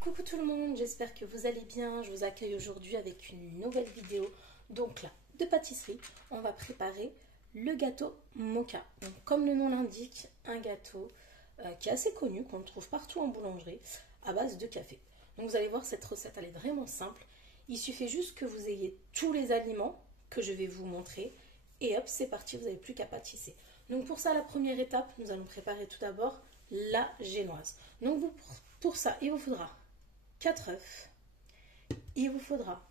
Coucou tout le monde, j'espère que vous allez bien. Je vous accueille aujourd'hui avec une nouvelle vidéo. Donc là, de pâtisserie, on va préparer le gâteau moka. Donc, comme le nom l'indique, un gâteau qui est assez connu, qu'on trouve partout en boulangerie, à base de café. Donc vous allez voir, cette recette, elle est vraiment simple. Il suffit juste que vous ayez tous les aliments que je vais vous montrer. Et hop, c'est parti, vous n'avez plus qu'à pâtisser. Donc pour ça, la première étape, nous allons préparer tout d'abord la génoise. Donc pour ça, il vous faudra 4 œufs, il vous faudra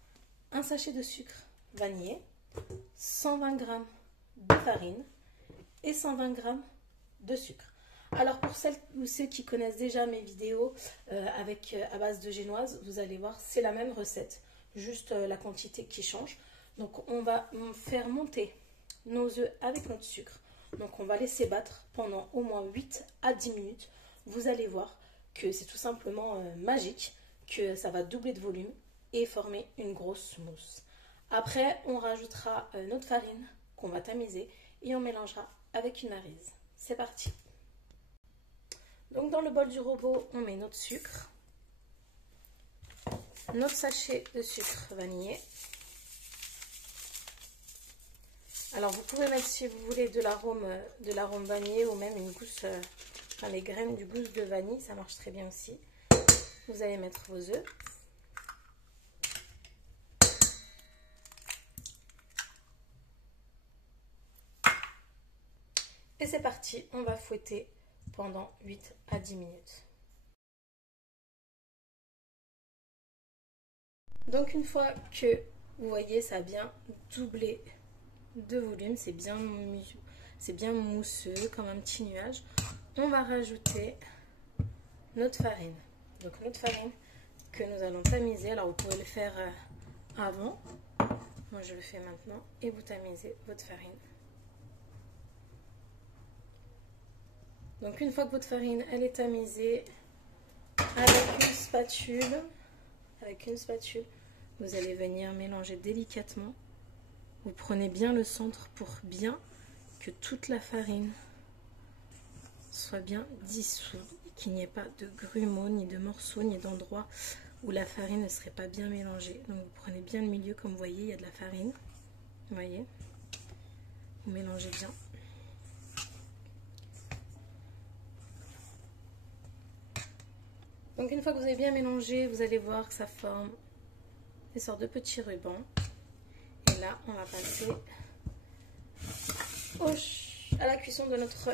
un sachet de sucre vanillé, 120 g de farine et 120 g de sucre. Alors pour celles ou ceux qui connaissent déjà mes vidéos à base de génoise, vous allez voir, c'est la même recette, juste la quantité qui change. Donc on va faire monter nos œufs avec notre sucre. Donc on va laisser battre pendant au moins 8 à 10 minutes. Vous allez voir que c'est tout simplement magique, que ça va doubler de volume et former une grosse mousse. Après, on rajoutera notre farine qu'on va tamiser et on mélangera avec une maryse. C'est parti. Donc dans le bol du robot, on met notre sucre, notre sachet de sucre vanillé. Alors vous pouvez mettre, si vous voulez, de l'arôme vanillé ou même une gousse, les graines du gousse de vanille, ça marche très bien aussi. Vous allez mettre vos œufs. Et c'est parti, on va fouetter pendant 8 à 10 minutes. Donc une fois que vous voyez, ça a bien doublé de volume, c'est bien mousseux comme un petit nuage, on va rajouter notre farine. Donc notre farine que nous allons tamiser. Alors vous pouvez le faire avant, moi je le fais maintenant, et vous tamisez votre farine. Donc une fois que votre farine elle est tamisée, avec une spatule, vous allez venir mélanger délicatement. Vous prenez bien le centre pour bien que toute la farine soit bien dissoute, qu'il n'y ait pas de grumeaux, ni de morceaux, ni d'endroits où la farine ne serait pas bien mélangée. Donc vous prenez bien le milieu, comme vous voyez, il y a de la farine. Vous voyez, vous mélangez bien. Donc une fois que vous avez bien mélangé, vous allez voir que ça forme des sortes de petits rubans. Et là, on va passer à la cuisson de notre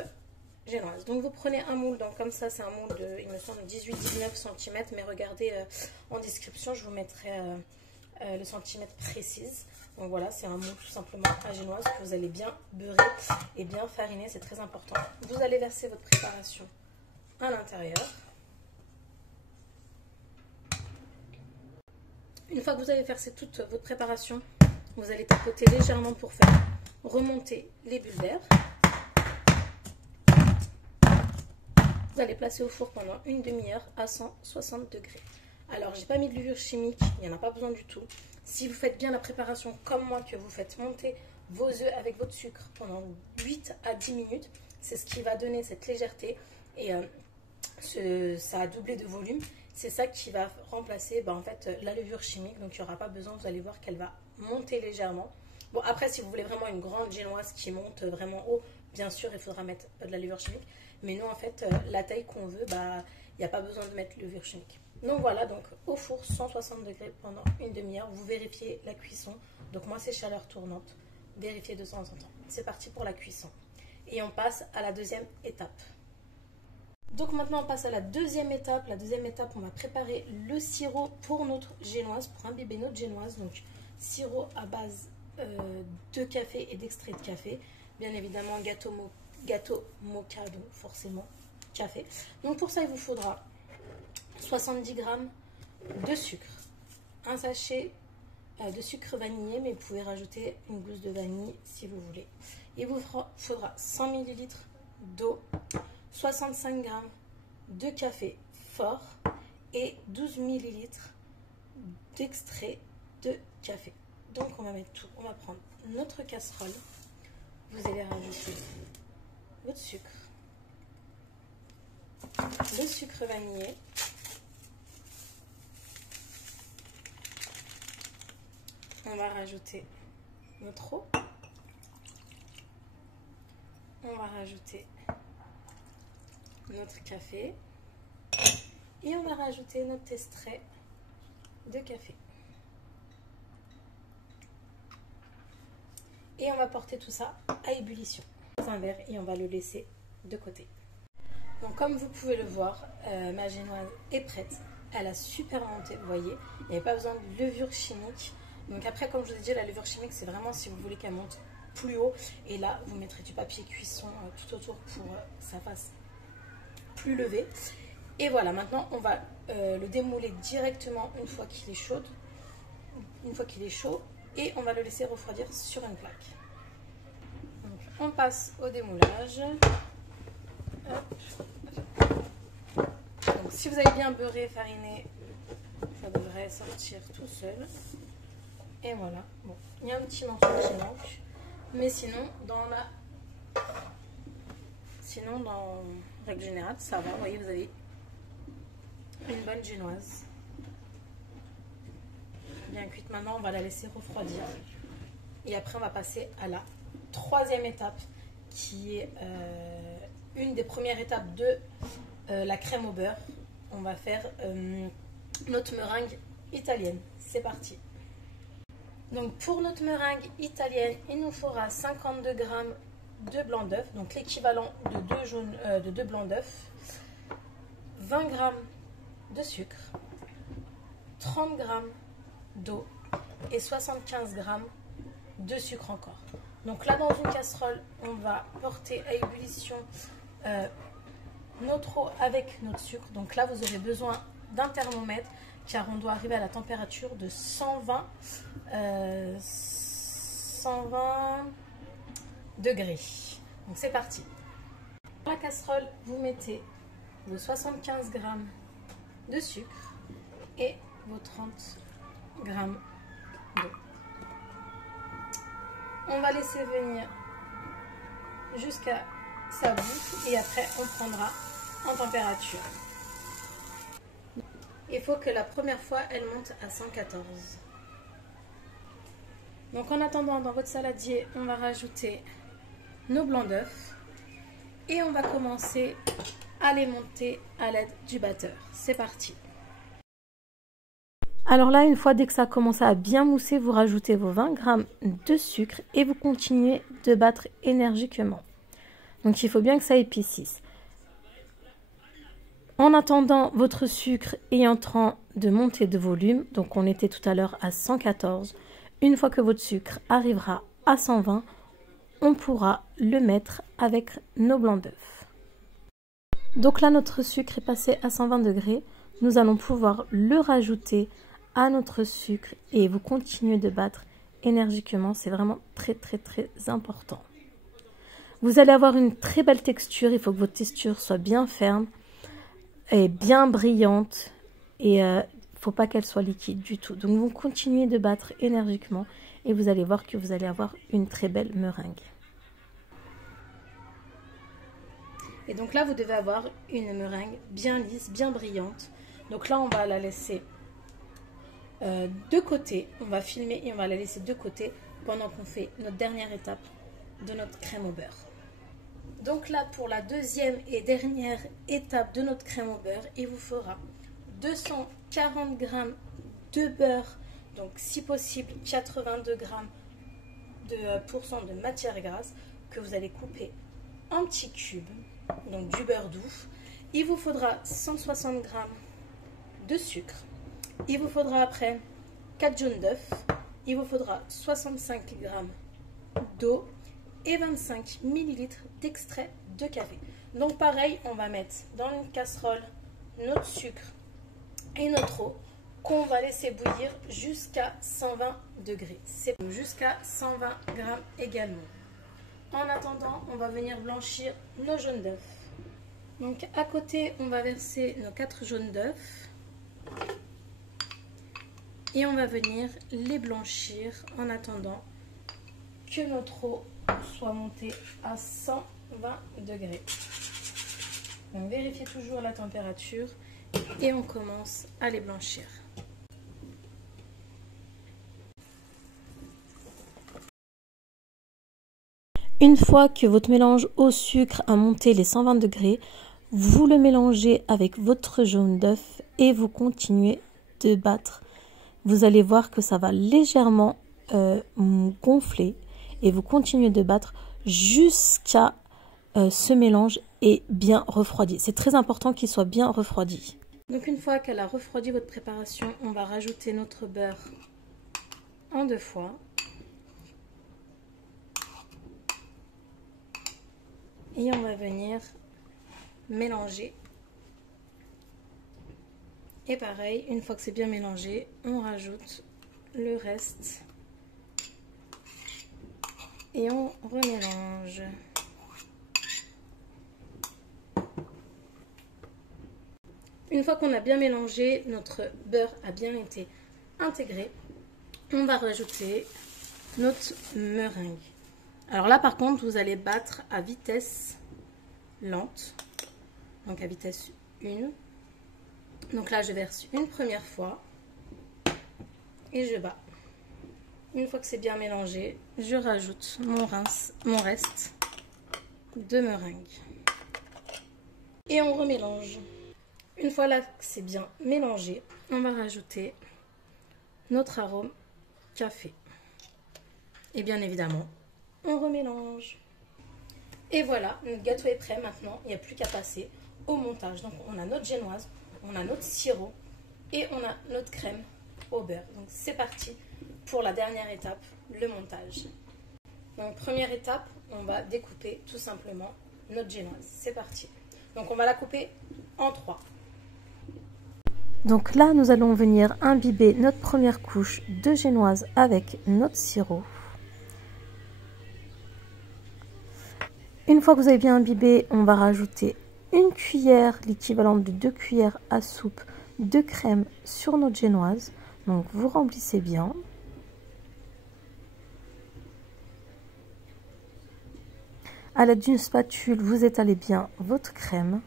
génoise. Donc vous prenez un moule, donc comme ça c'est un moule de, il me semble, 18-19 cm, mais regardez en description, je vous mettrai le centimètre précise. Donc voilà, c'est un moule tout simplement à génoise que vous allez bien beurrer et bien fariner, c'est très important. Vous allez verser votre préparation à l'intérieur. Une fois que vous avez versé toute votre préparation, vous allez tapoter légèrement pour faire remonter les bulles d'air. Vous allez placer au four pendant une demi-heure à 160 degrés. Alors, j'ai pas mis de levure chimique, il n'y en a pas besoin du tout. Si vous faites bien la préparation comme moi, que vous faites monter vos œufs avec votre sucre pendant 8 à 10 minutes, c'est ce qui va donner cette légèreté et ça a doublé de volume. C'est ça qui va remplacer en fait, la levure chimique, donc il n'y aura pas besoin, vous allez voir qu'elle va monter légèrement. Bon, après, si vous voulez vraiment une grande génoise qui monte vraiment haut, bien sûr, il faudra mettre de la levure chimique. Mais nous, en fait, la taille qu'on veut, il n'y a pas besoin de mettre levure chimique. Donc voilà, donc au four 160 degrés pendant une demi-heure. Vous vérifiez la cuisson. Donc moi, c'est chaleur tournante. Vérifiez de temps en temps. C'est parti pour la cuisson. Et on passe à la deuxième étape. Donc maintenant, on passe à la deuxième étape. La deuxième étape, on va préparer le sirop pour notre génoise, pour imbiber notre génoise. Donc sirop à base de café et d'extrait de café. Bien évidemment, gâteau moka, donc forcément café. Donc pour ça, il vous faudra 70 g de sucre, un sachet de sucre vanillé, mais vous pouvez rajouter une gousse de vanille si vous voulez. Il vous faudra 100 ml d'eau, 65 g de café fort et 12 ml d'extrait de café. Donc on va mettre tout, on va prendre notre casserole, vous allez rajouter votre sucre, le sucre vanillé, on va rajouter notre eau. On va rajouter notre café. Et on va rajouter notre extrait de café. Et on va porter tout ça à ébullition dans un verre et on va le laisser de côté. Donc comme vous pouvez le voir, ma génoise est prête. Elle a super monté, vous voyez. Il n'y a pas besoin de levure chimique. Donc après, comme je vous ai dit, la levure chimique, c'est vraiment si vous voulez qu'elle monte plus haut. Et là, vous mettrez du papier cuisson tout autour pour que ça fasse plus levé. Et voilà, maintenant, on va le démouler directement une fois qu'il est chaud. Une fois qu'il est chaud. Et on va le laisser refroidir sur une plaque. Donc, on passe au démoulage. Hop. Donc, si vous avez bien beurré, fariné, ça devrait sortir tout seul. Et voilà. Bon, il y a un petit morceau qui manque. Mais sinon, dans règle générale, ça va. Vous voyez, vous avez une bonne génoise. Bien cuite. Maintenant, on va la laisser refroidir. Et après, on va passer à la troisième étape, qui est une des premières étapes de la crème au beurre. On va faire notre meringue italienne. C'est parti. Donc, pour notre meringue italienne, il nous faudra 52 g de blanc d'œuf, donc l'équivalent de 2 blancs d'œuf, 20 g de sucre, 30 g d'eau et 75 g de sucre encore. Donc là, dans une casserole, on va porter à ébullition notre eau avec notre sucre. Donc là, vous aurez besoin d'un thermomètre car on doit arriver à la température de 120 degrés. Donc c'est parti. Dans la casserole, vous mettez vos 75 g de sucre et vos 30 g d'eau. On va laisser venir jusqu'à sa bouffe et après on prendra en température. Il faut que la première fois elle monte à 114. Donc en attendant, dans votre saladier, on va rajouter nos blancs d'œufs et on va commencer à les monter à l'aide du batteur. C'est parti. Alors là, une fois dès que ça a commencé à bien mousser, vous rajoutez vos 20 g de sucre et vous continuez de battre énergiquement. Donc il faut bien que ça épaississe. En attendant votre sucre est en train de monter de volume, donc on était tout à l'heure à 114, une fois que votre sucre arrivera à 120, on pourra le mettre avec nos blancs d'œufs. Donc là, notre sucre est passé à 120 degrés. Nous allons pouvoir le rajouter à notre sucre et vous continuez de battre énergiquement. C'est vraiment très très très important. Vous allez avoir une très belle texture. Il faut que votre texture soit bien ferme et bien brillante. Et il ne faut pas qu'elle soit liquide du tout. Donc vous continuez de battre énergiquement et vous allez voir que vous allez avoir une très belle meringue. Et donc là, vous devez avoir une meringue bien lisse, bien brillante. Donc là, on va la laisser de côté. On va filmer et on va la laisser de côté pendant qu'on fait notre dernière étape de notre crème au beurre. Donc là, pour la deuxième et dernière étape de notre crème au beurre, il vous faudra 240 g de beurre. Donc si possible, 82 g de matière grasse que vous allez couper en petits cubes. Donc du beurre doux. Il vous faudra 160 g de sucre. Il vous faudra après 4 jaunes d'œufs. Il vous faudra 65 g d'eau et 25 ml d'extrait de café. Donc pareil, on va mettre dans une casserole notre sucre et notre eau qu'on va laisser bouillir jusqu'à 120 degrés. C'est jusqu'à 120 g également. En attendant, on va venir blanchir nos jaunes d'œufs. Donc à côté, on va verser nos 4 jaunes d'œufs. Et on va venir les blanchir en attendant que notre eau soit montée à 120 degrés. On vérifie toujours la température et on commence à les blanchir. Une fois que votre mélange au sucre a monté les 120 degrés, vous le mélangez avec votre jaune d'œuf et vous continuez de battre. Vous allez voir que ça va légèrement gonfler et vous continuez de battre jusqu'à ce mélange est bien refroidi. C'est très important qu'il soit bien refroidi. Donc une fois qu'elle a refroidi votre préparation, on va rajouter notre beurre en 2 fois. Et on va venir mélanger. Et pareil, une fois que c'est bien mélangé, on rajoute le reste. Et on remélange. Une fois qu'on a bien mélangé, notre beurre a bien été intégré, on va rajouter notre meringue. Alors là par contre, vous allez battre à vitesse lente, donc à vitesse 1. Donc là je verse une première fois et je bats. Une fois que c'est bien mélangé, je rajoute mon reste de meringue. Et on remélange. Une fois là que c'est bien mélangé, on va rajouter notre arôme café. Et bien évidemment, on remélange. Et voilà, notre gâteau est prêt maintenant. Il n'y a plus qu'à passer au montage. Donc on a notre génoise, on a notre sirop et on a notre crème au beurre. Donc c'est parti pour la dernière étape, le montage. Donc première étape, on va découper tout simplement notre génoise. C'est parti. Donc on va la couper en 3. Donc là, nous allons venir imbiber notre première couche de génoise avec notre sirop. Une fois que vous avez bien imbibé, on va rajouter une cuillère, l'équivalent de 2 cuillères à soupe de crème sur notre génoise. Donc vous remplissez bien. À l'aide d'une spatule, vous étalez bien votre crème.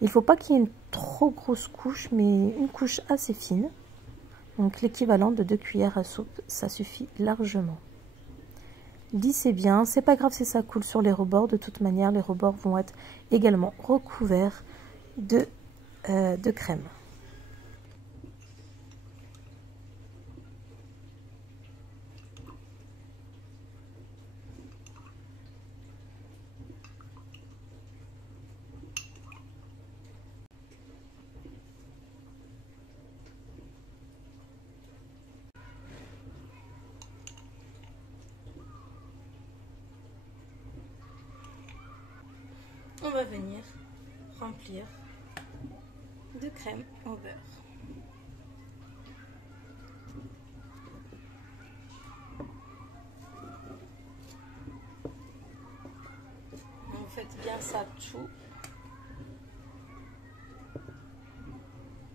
Il ne faut pas qu'il y ait une trop grosse couche, mais une couche assez fine. Donc l'équivalent de 2 cuillères à soupe, ça suffit largement. Lissez bien, c'est pas grave si ça coule sur les rebords, de toute manière les rebords vont être également recouverts de crème. On va venir remplir de crème au beurre. Vous faites bien ça tout.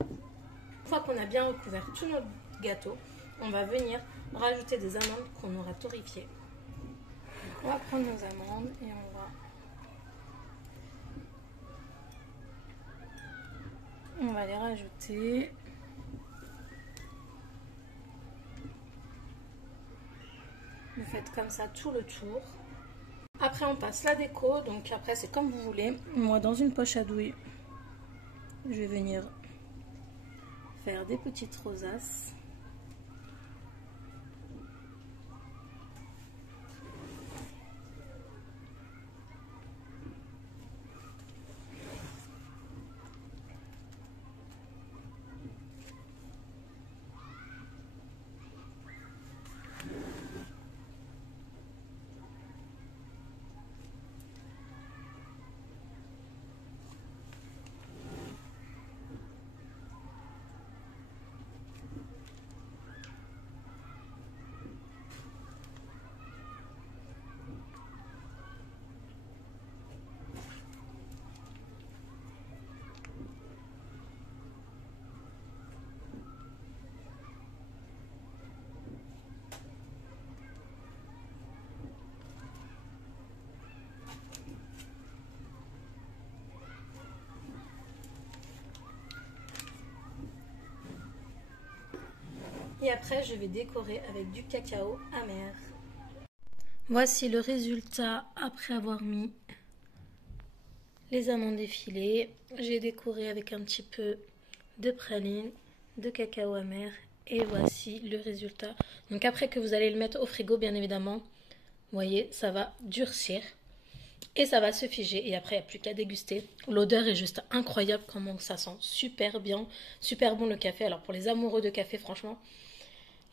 Une fois qu'on a bien recouvert tout notre gâteau, on va venir rajouter des amandes qu'on aura torréfiées. On va prendre nos amandes et on va les rajouter. Vous faites comme ça tout le tour. Après on passe la déco, donc après c'est comme vous voulez. Moi dans une poche à douille, je vais venir faire des petites rosaces. Et après, je vais décorer avec du cacao amer. Voici le résultat après avoir mis les amandes effilées. J'ai décoré avec un petit peu de praline, de cacao amer et voici le résultat. Donc après que vous allez le mettre au frigo, bien évidemment, vous voyez, ça va durcir et ça va se figer et après il n'y a plus qu'à déguster. L'odeur est juste incroyable, comment ça sent super bien, super bon le café. Alors pour les amoureux de café, franchement,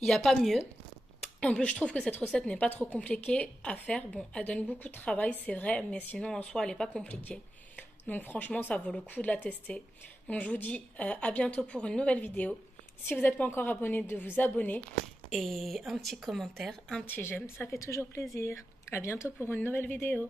il n'y a pas mieux. En plus, je trouve que cette recette n'est pas trop compliquée à faire. Bon, elle donne beaucoup de travail, c'est vrai, mais sinon en soi, elle n'est pas compliquée. Donc franchement, ça vaut le coup de la tester. Donc je vous dis à bientôt pour une nouvelle vidéo. Si vous n'êtes pas encore abonné, de vous abonner. Et un petit commentaire, un petit j'aime, ça fait toujours plaisir. À bientôt pour une nouvelle vidéo.